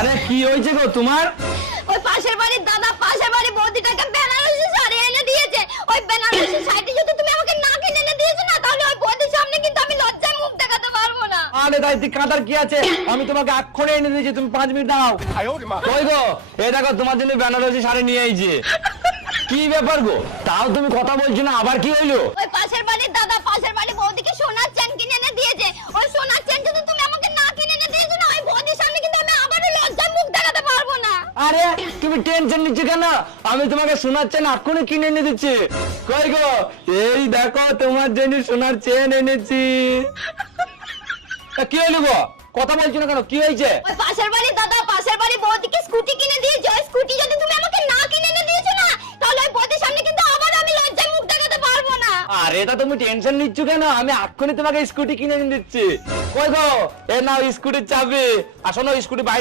আরে কি হয়েছে গো তোমার? ওই পাশের বাড়ির দাদা পাশের বাড়ির বৌদিটাকে বেনারসি শাড়ি এনে দিয়েছে। ওই বেনারসি শাড়িটি যদি তুমি আমাকে না কিনে এনে দিয়েছো না, তাহলে ওই বৌদির সামনে কিন্তু আমি লজ্জায় মুখ দেখাতে পারবো না। আরে দাইতি কাঁদার কি আছে, আমি তোমাকে এক্ষুনি এনে দিয়েছি, তুমি 5 মিনিট দাঁড়াও। কই গো, এই দেখো তোমার জন্য বেনারসি শাড়ি নিয়ে আইছি। কি ব্যাপার গো, তাও তুমি কথা বলছো না, আবার কি হইলো? ওই পাশের বাড়ির দাদা পাশের বাড়ির বৌদিকে সোনার চেন কিনে এনে দিয়েছে। ওই সোনার চেন যদি তুমি আমাকে না কিনে এনে দিয়েছো না, ওই বৌদির সামনে কিন্তু আমি আবারও লজ্জায় মুখ দেখাতে পারবো না। আরে তুমি টেনশন নিচ্ছ কেন, আমি তোমাকে সোনার চেন এক্ষুনি কিনে এনে দিচ্ছি। কই গো, এই দেখো তোমার জন্য সোনার চেন এনেছি। কি হইলো গো, কথা বলছো না কেন, কি হয়েছে? ওই পাশের বাড়ির দাদা পাশের বাড়ির বৌদিকে স্কুটি কিনে দিয়েছে। ওই স্কুটি যদি তুমি আমাকে না কিনে এনে দিয়েছো না, তাহলে ওই বৌদির সামনে কিন্তু আবার আমি লজ্জায় মুখ দেখাতে পারবো না। আরে এটা তুমি টেনশন নিচ্ছ কেন, আমি এক্ষুনি তোমাকে স্কুটি কিনে এনে দিচ্ছি। কই গো, এ নাও স্কুটির চাবি, আসো না স্কুটি